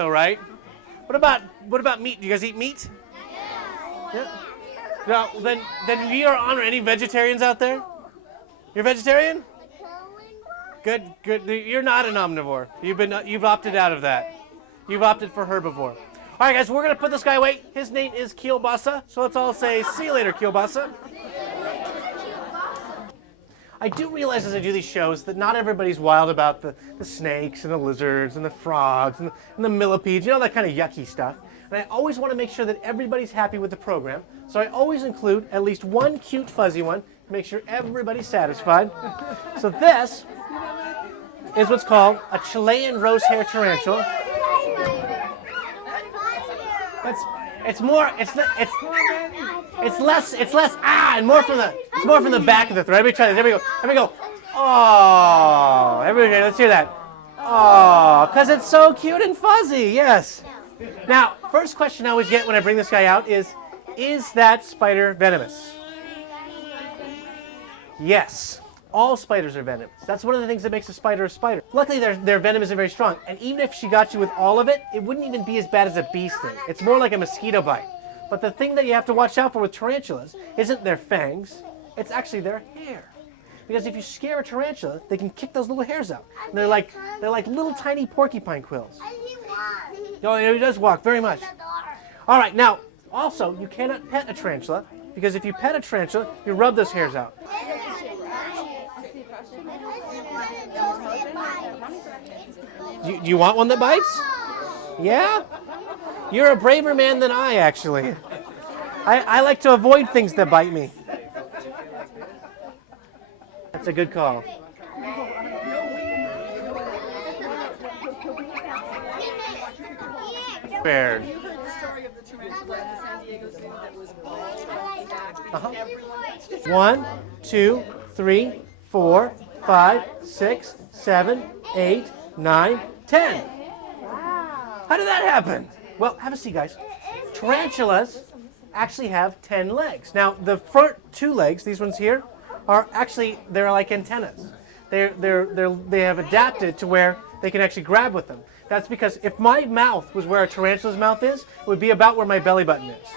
All right. What about meat? Do you guys eat meat? Yeah. Now, then we are honor any vegetarians out there? You're vegetarian? Good. You're not an omnivore. You've opted out of that. You've opted for herbivore. All right, guys, we're gonna put this guy away. His name is Kielbasa, so let's all say, "See you later, Kielbasa." I do realize as I do these shows that not everybody's wild about the snakes and the lizards and the frogs and the millipedes, you know, that kind of yucky stuff. And I always want to make sure that everybody's happy with the program, so I always include at least one cute fuzzy one to make sure everybody's satisfied. So this is what's called a Chilean rosehair tarantula. It's less and more from the back of the throat. Everybody try this. There we go. Oh, everybody, let's hear that. Oh, because it's so cute and fuzzy. Yes. Now, first question I always get when I bring this guy out is that spider venomous? Yes. All spiders are venomous. That's one of the things that makes a spider a spider. Luckily, their venom isn't very strong. And even if she got you with all of it, it wouldn't even be as bad as a bee sting. It's more like a mosquito bite. But the thing that you have to watch out for with tarantulas isn't their fangs, it's actually their hair. Because if you scare a tarantula, they can kick those little hairs out. And they're like little tiny porcupine quills. Oh, he does walk very much. All right, now, also, you cannot pet a tarantula, because if you pet a tarantula, you rub those hairs out. Do you want one that bites? Yeah? You're a braver man than I, actually. I like to avoid things that bite me. That's a good call. Fair. Uh-huh. 1, 2, 3, 4, 5, 6, 7, 8, 9, 10. How did that happen? Well, have a seat, guys. Tarantulas actually have 10 legs. Now, the front 2 legs, these ones here, they're like antennas. They have adapted to where they can actually grab with them. That's because if my mouth was where a tarantula's mouth is, it would be about where my belly button is.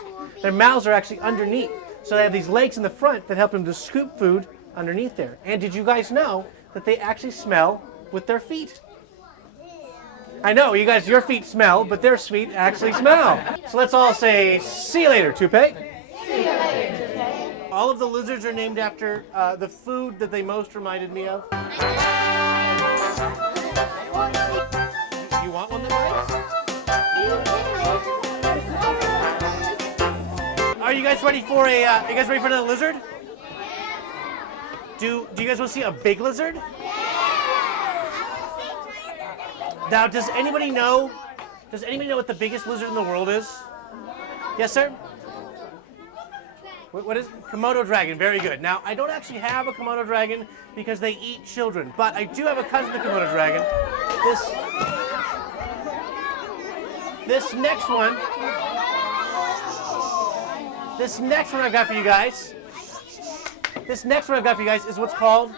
Their mouths are actually underneath. So they have these legs in the front that help them to scoop food underneath there. And did you guys know that they actually smell with their feet? I know, you guys, your feet smell, but their feet actually smell. So let's all say, "See you later, Toupee." See you later, Toupee. All of the lizards are named after the food that they most reminded me of. You want one that bites? Are you guys ready for another lizard? Do you guys want to see a big lizard? Now, does anybody know what the biggest lizard in the world is? Yes, sir? What is it? Komodo dragon, very good. Now, I don't actually have a Komodo dragon because they eat children, but I do have a cousin of the Komodo dragon. This next one I've got for you guys is what's called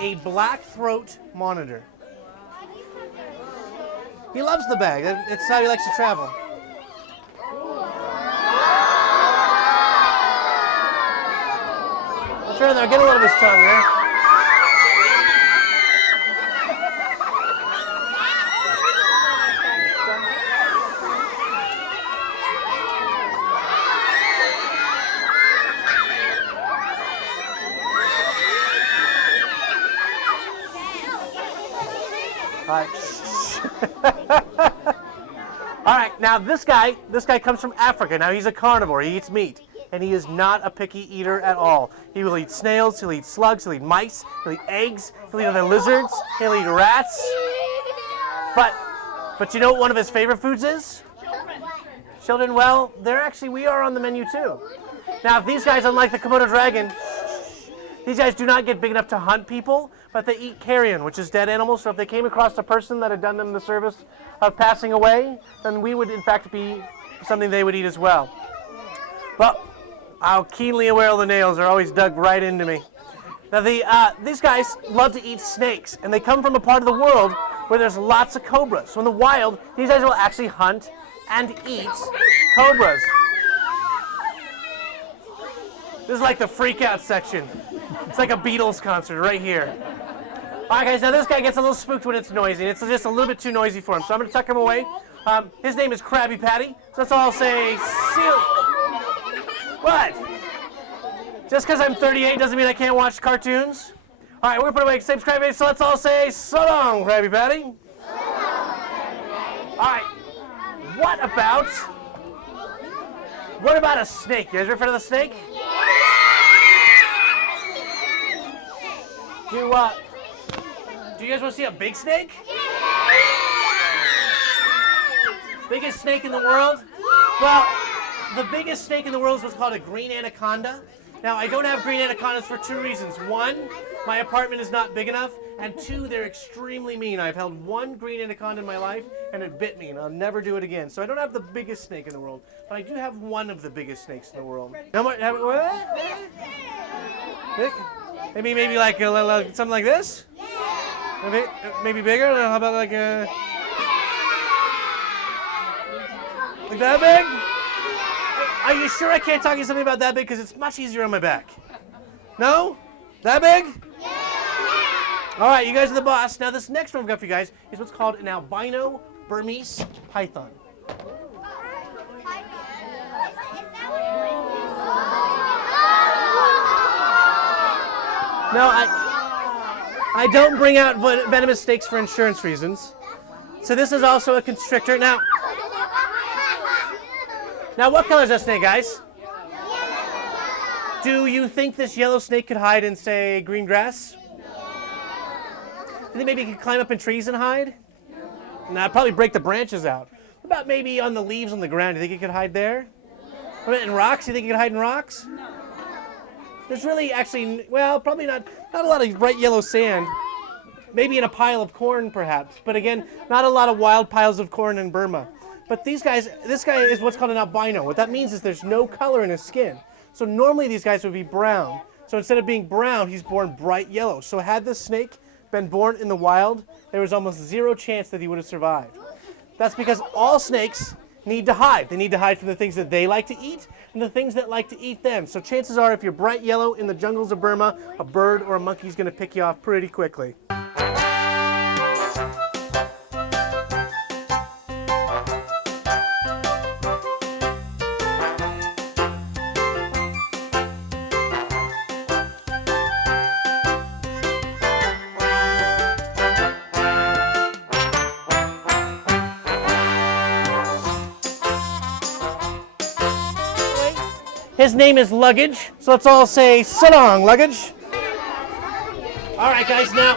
a black throat monitor. He loves the bag. It's how he likes to travel. Turn there. Get a little of his tongue there. All right. All right, now this guy comes from Africa. Now he's a carnivore, he eats meat, and he is not a picky eater at all. He will eat snails, he'll eat slugs, he'll eat mice, he'll eat eggs, he'll eat other lizards, he'll eat rats. But you know what one of his favorite foods is? Children, well, we are on the menu too. Now these guys, unlike the Komodo dragon, these guys do not get big enough to hunt people, but they eat carrion, which is dead animals. So if they came across a person that had done them the service of passing away, then we would in fact be something they would eat as well. But I'm keenly aware of the nails are always dug right into me. Now these guys love to eat snakes, and they come from a part of the world where there's lots of cobras. So in the wild, these guys will actually hunt and eat cobras. This is like the freak out section. It's like a Beatles concert right here. All right, guys, now this guy gets a little spooked when it's noisy. It's just a little bit too noisy for him, so I'm going to tuck him away. His name is Krabby Patty, so that's all I'll say. See you. What? Just because I'm 38 doesn't mean I can't watch cartoons? All right, we're going to put away Saves Krabby Patty, so let's all say so long, Krabby Patty. So long, Krabby Patty. All right, what about a snake? You guys ever heard of the snake? Do you guys want to see a big snake? Biggest snake in the world? Well, the biggest snake in the world is what's called a green anaconda. Now, I don't have green anacondas for two reasons. One, my apartment is not big enough, and two, they're extremely mean. I've held one green anaconda in my life, and it bit me, and I'll never do it again. So I don't have the biggest snake in the world, but I do have one of the biggest snakes in the world. Now, what? Maybe like something like this? Maybe bigger? How about like that big? Are you sure I can't talk to you something about that big? Because it's much easier on my back. No? That big? Yeah. All right, you guys are the boss. Now this next one I've got for you guys is what's called an albino Burmese python. No, I don't bring out venomous snakes for insurance reasons. So this is also a constrictor. Now what color is that snake, guys? Do you think this yellow snake could hide in, say, green grass? You think maybe it could climb up in trees and hide? No, it'd probably break the branches out. What about maybe on the leaves on the ground? Do you think it could hide there? What about in rocks? Do you think it could hide in rocks? No. There's really actually, well, probably not a lot of bright yellow sand. Maybe in a pile of corn, perhaps. But again, not a lot of wild piles of corn in Burma. But this guy is what's called an albino. What that means is there's no color in his skin. So normally these guys would be brown. So instead of being brown, he's born bright yellow. So had this snake been born in the wild, there was almost zero chance that he would have survived. That's because all snakes need to hide. They need to hide from the things that they like to eat and the things that like to eat them. So chances are if you're bright yellow in the jungles of Burma, a bird or a monkey is going to pick you off pretty quickly. His name is Luggage, so let's all say so long, Luggage. All right, guys, now